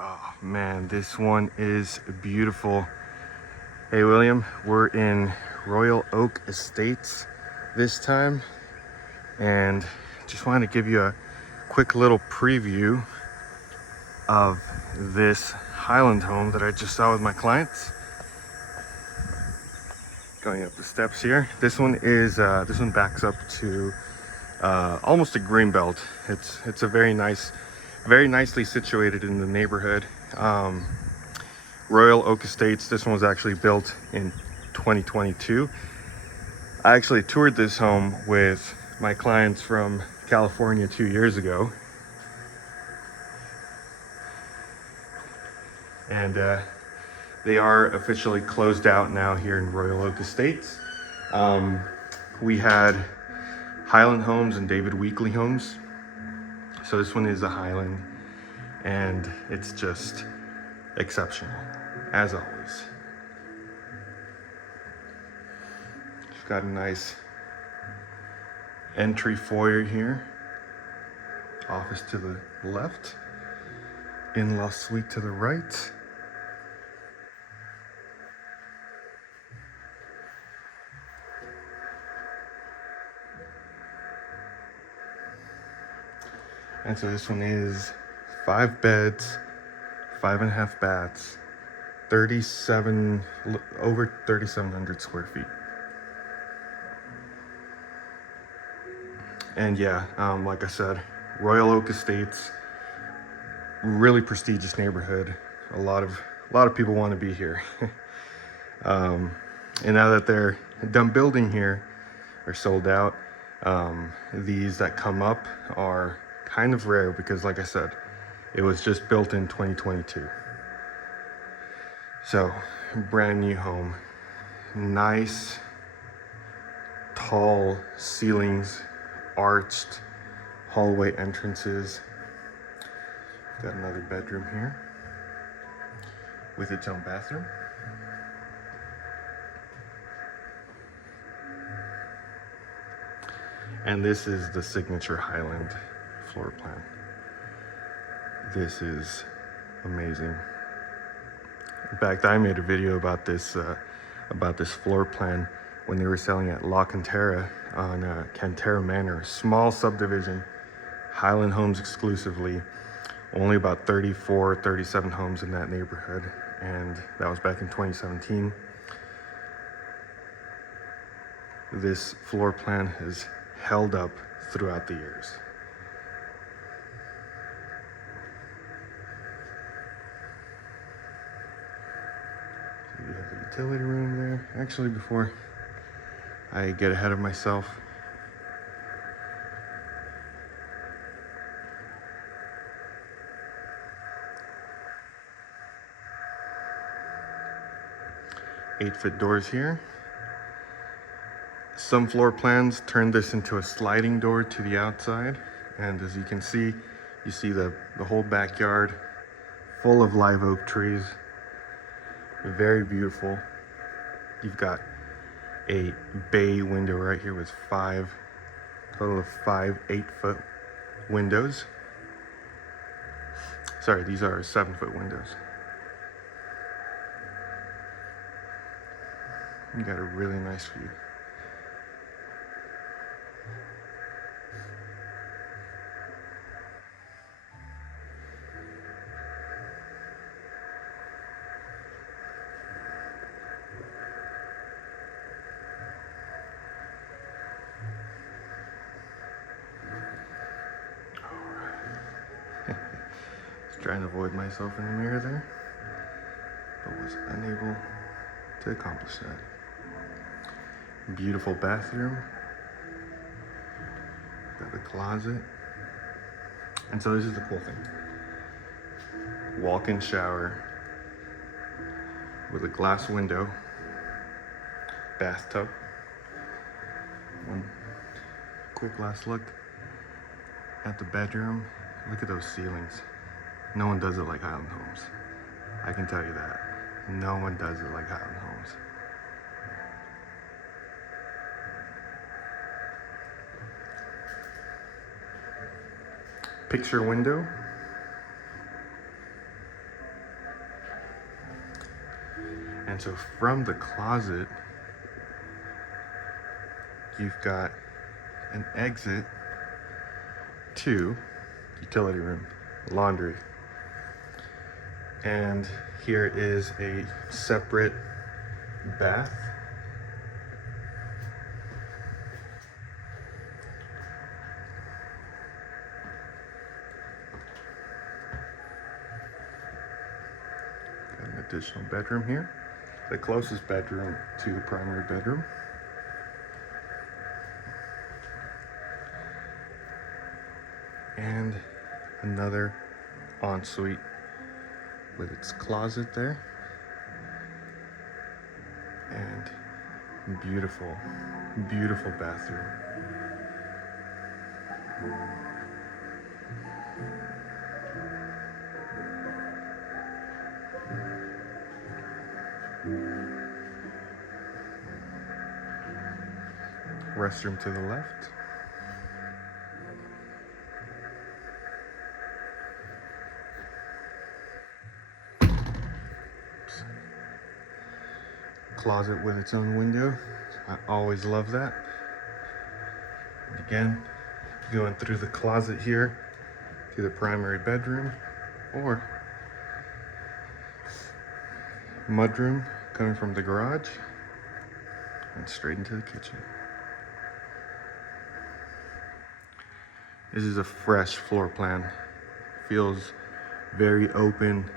Oh man, this one is beautiful. Hey William, we're in Royal Oak Estates this time, and just wanted to give you a quick little preview of this Highland home that I just saw with my clients. Going up the steps here. This one backs up to almost a green belt. It's a very nicely situated in the neighborhood. Royal Oak Estates. This one was actually built in 2022. I actually toured this home with my clients from California 2 years ago, and they are officially closed out now here in Royal Oak Estates. We had Highland homes and David Weekley homes. So this one is a Highland, and it's just exceptional, as always. We've got a nice entry foyer here. Office to the left. In-law suite to the right. And so this one is 5 beds, 5.5 baths, over 3,700 square feet. And yeah, like I said, Royal Oak Estates, really prestigious neighborhood. A lot of people want to be here. And now that they're done building here, or sold out, these that come up are kind of rare because, like I said, it was just built in 2022. So, brand new home. Nice, tall ceilings, arched hallway entrances. Got another bedroom here with its own bathroom. And this is the signature Highland floor plan. This is amazing. In fact, I made a video about this floor plan when they were selling at La Cantera on Cantera Manor, small subdivision, Highland homes exclusively. Only about 37 homes in that neighborhood, and that was back in 2017. This floor plan has held up throughout the years. So you have the utility room there. Actually, before I get ahead of myself, eight-foot doors here. Some floor plans turn this into a sliding door to the outside, and as you can see, you see the whole backyard full of live oak trees. Very beautiful. You've got a bay window right here with total of five 8-foot windows. Sorry, these are 7-foot windows. You got a really nice view. Trying to avoid myself in the mirror there, but was unable to accomplish that. Beautiful bathroom. Got a closet. And so this is the cool thing. Walk-in shower with a glass window, bathtub. One quick last look at the bedroom. Look at those ceilings. No one does it like Highland Homes. I can tell you that. No one does it like Highland Homes. Picture window. And so from the closet, you've got an exit to utility room, laundry. And here is a separate bath. Got an additional bedroom here, the closest bedroom to the primary bedroom. And another ensuite with its closet there. And beautiful, beautiful bathroom. Restroom to the left. Closet with its own window. I always love that. And again, going through the closet here to the primary bedroom, or mudroom coming from the garage and straight into the kitchen. This is a fresh floor plan. Feels very open,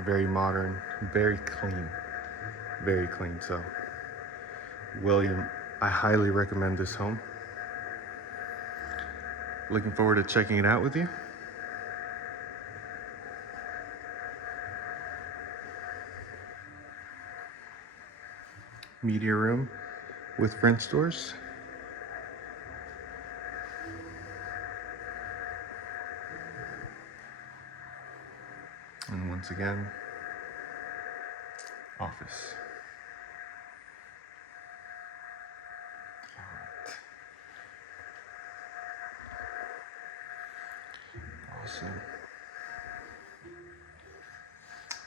very modern, very clean. Very clean. So, William, I highly recommend this home. Looking forward to checking it out with you. Media room with French doors. And once again, office. Alright. Awesome.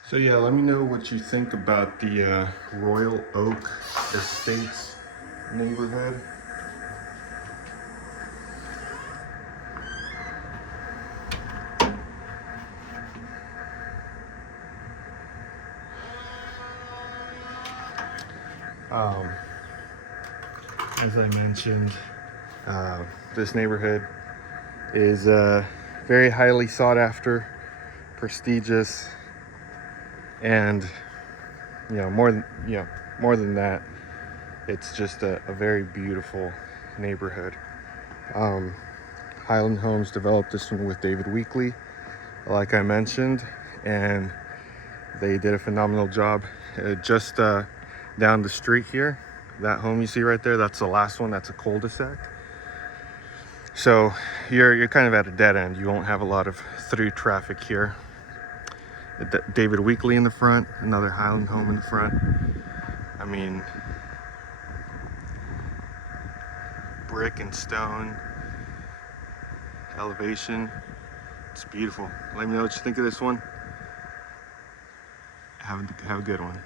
So yeah, let me know what you think about the Royal Oak Estates neighborhood. As I mentioned, this neighborhood is very highly sought after, prestigious, and more than that, it's just a very beautiful neighborhood. Highland Homes developed this one with David Weekley, like I mentioned, and they did a phenomenal job. Just down the street here, that home you see right there, that's the last one. That's a cul-de-sac. So you're kind of at a dead end. You won't have a lot of through traffic here. David Weekley in the front, another Highland home in the front. I mean, brick and stone elevation. It's beautiful. Let me know what you think of this one. Have a good one.